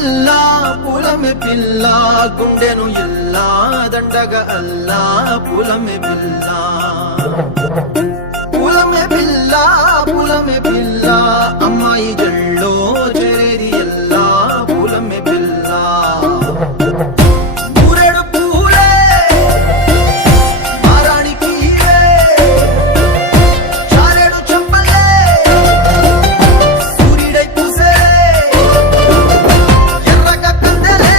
పిల్ల పూలమే పిల్ల గుండెను ఇల్లా దండగ అల్లా పూలమే పిల్ల పూలమే పిల్ల పూలమే పిల్ల అమ్మాయి జల్లో చేరేది ఎల్లా పూలమే పిల్ల పూరెడు పూలే మారానికి చారెడు చెప్పలే సూర్యుడై పూసే ఎర్రగా కందలే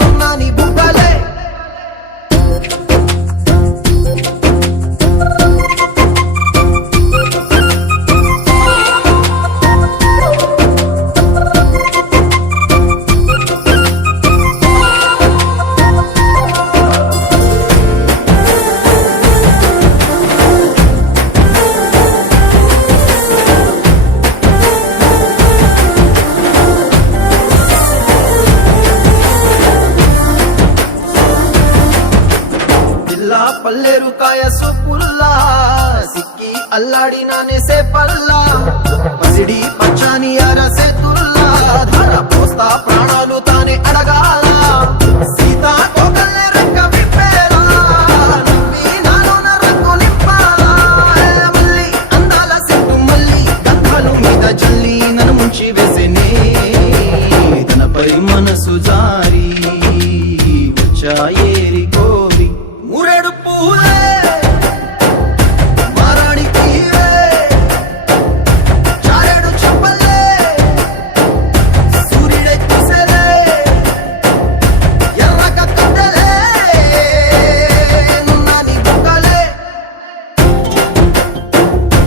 నున్నాని బుగ్గలే పిల్ల పల్లేరు కాయ సొప్పుల్లా సిక్కి అల్లాడినానే సే పల్లా పసిడి పచ్చాని అరసే తుల్లా ధర పోస్తా ప్రాణాలు తానే అడగాల సీతా కోకల్లే రెక్క విప్పేలా నవ్వి నాలోన రంగు నింపాలా మళ్ళీ అందాల సిగ్గు మళ్ళీ గంధాలు మీద జల్లి నన్ను ముంచి వేసేనే తనపై మనసు